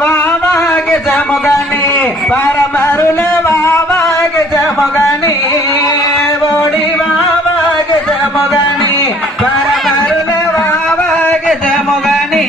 வாவாக ஜமகனே பரமருள வாவாக ஜமகனே ஓடி வாவாக ஜமகனே பரமருள வாவாக ஜமகனே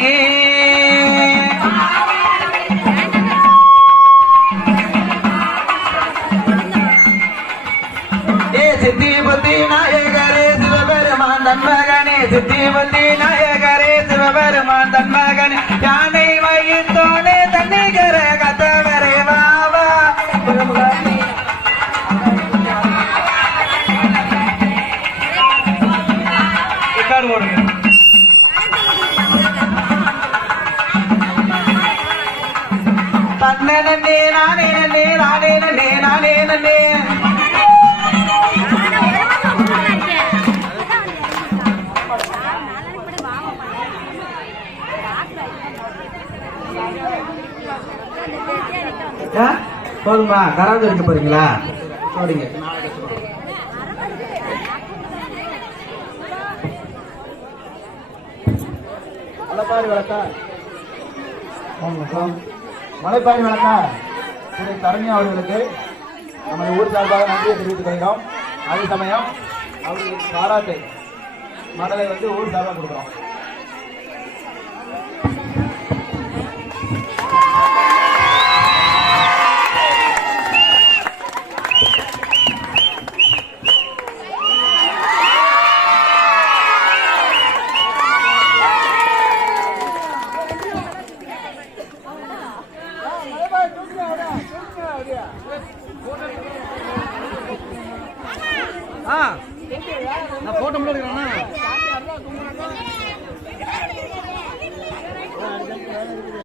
சித்தி புத்தி நாயகரே சிவபெருமான் தன்மகனே சித்தி புத்தி நாயகரே சிவபெருமான் தன்மகனே யானை வயிற்றோனே தன்னிகர கத்தவரே வாவா தன்னை நன்னே நானே நன்னே நானே நன்னே நானே நன்னே போதுமா கராந்து இருக்க போறீங்களா போடுங்க மலைப்பாரி வழக்கா மலைப்பாரி வழக்கா திரு தரணியா அவர்களுக்கு நமது ஊர் சார்பாக நன்றியை தெரிவித்துக் கொள்கிறோம். அதே சமயம் அவர்களுக்கு பாராட்டு மடலை ஊர் சார்பாக கொடுக்குறோம். நான் போட்டோ முடிக்கிறேன்.